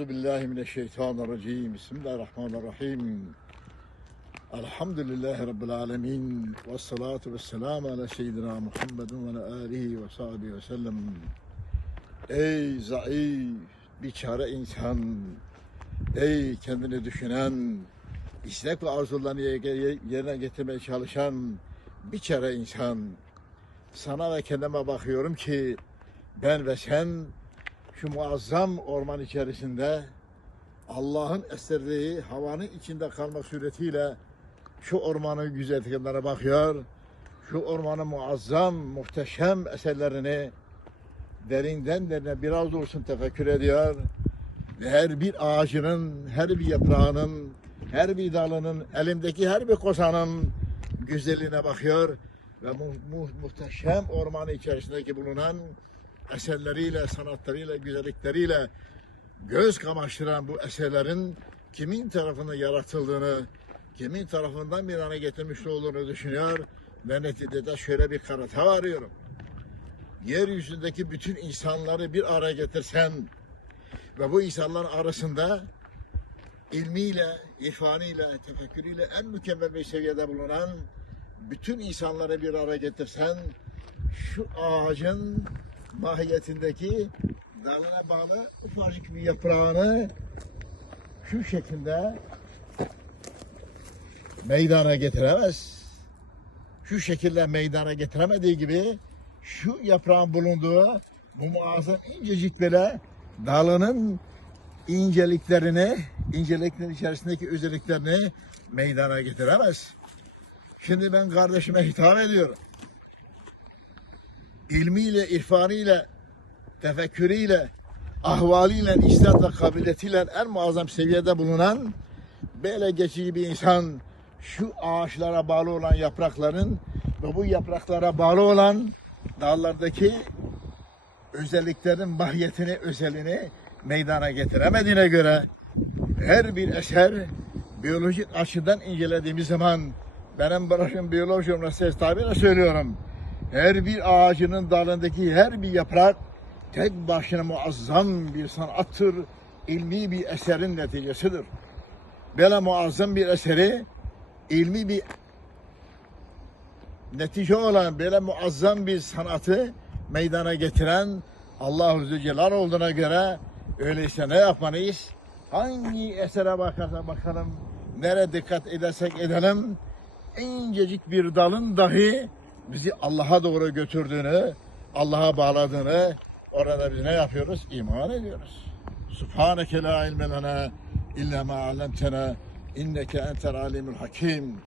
Euzu billahi mineşşeytanirracim. Bismillahirrahmanirrahim. Elhamdülillahi rabbil alamin. Ve salatu vesselam ala seyyidina Muhammedin ve ala alihi ve sahbihi ve sellem. Ey zayıf, biçare insan. Ey kendini düşünen, istek ve arzularını ye- yerine getirmeye çalışan biçare insan. Sana ve kendime bakıyorum ki ben ve sen şu muazzam orman içerisinde Allah'ın esirliği havanın içinde kalmak suretiyle şu ormanın güzelliklerine bakıyor. Şu ormanın muazzam, muhteşem eserlerini derinden derine biraz da olsun tefekkür ediyor. Ve her bir ağacının, her bir yaprağının, her bir dalının, elimdeki her bir kosanın güzelliğine bakıyor. Ve mu, mu- muhteşem ormanın içerisindeki bulunan eserleriyle, sanatlarıyla, güzellikleriyle göz kamaştıran bu eserlerin kimin tarafından yaratıldığını, kimin tarafından bir ana getirmiş olduğunu düşünüyor ve neticede şöyle bir kanıta varıyorum. Yeryüzündeki bütün insanları bir araya getirsen ve bu insanların arasında ilmiyle, irfanıyla, tefekkürüyle en mükemmel bir seviyede bulunan bütün insanları bir araya getirsen şu ağacın mahiyetindeki dalına bağlı ufacık bir yaprağını şu şekilde meydana getiremez. Şu şekilde meydana getiremediği gibi şu yaprağın bulunduğu bu muazzam incecik böyle dalının inceliklerini, inceliklerin içerisindeki özelliklerini meydana getiremez. Şimdi ben kardeşime hitap ediyorum. İlmiyle, irfanıyla, tefekkürüyle, ahvaliyle, istatla, kabiliyetiyle en muazzam seviyede bulunan böyle geçici bir insan şu ağaçlara bağlı olan yaprakların ve bu yapraklara bağlı olan dallardaki özelliklerin mahiyetini, özelini meydana getiremediğine göre her bir eser biyolojik açıdan incelediğimiz zaman benim bırakın biyoloji üniversitesi tabiriyle söylüyorum. Her bir ağacının dalındaki her bir yaprak tek başına muazzam bir sanattır, ilmi bir eserin neticesidir. Böyle muazzam bir eseri ilmi bir netice olan böyle muazzam bir sanatı meydana getiren Allah-u Zülcelal olduğuna göre öyleyse ne yapmalıyız? Hangi esere bakarsa bakalım, nereye dikkat edersek edelim, incecik bir dalın dahi bizi Allah'a doğru götürdüğünü, Allah'a bağladığını orada biz ne yapıyoruz? İman ediyoruz. Subhaneke la ilme lena illa ma allamtena inneke entel alimul hakim.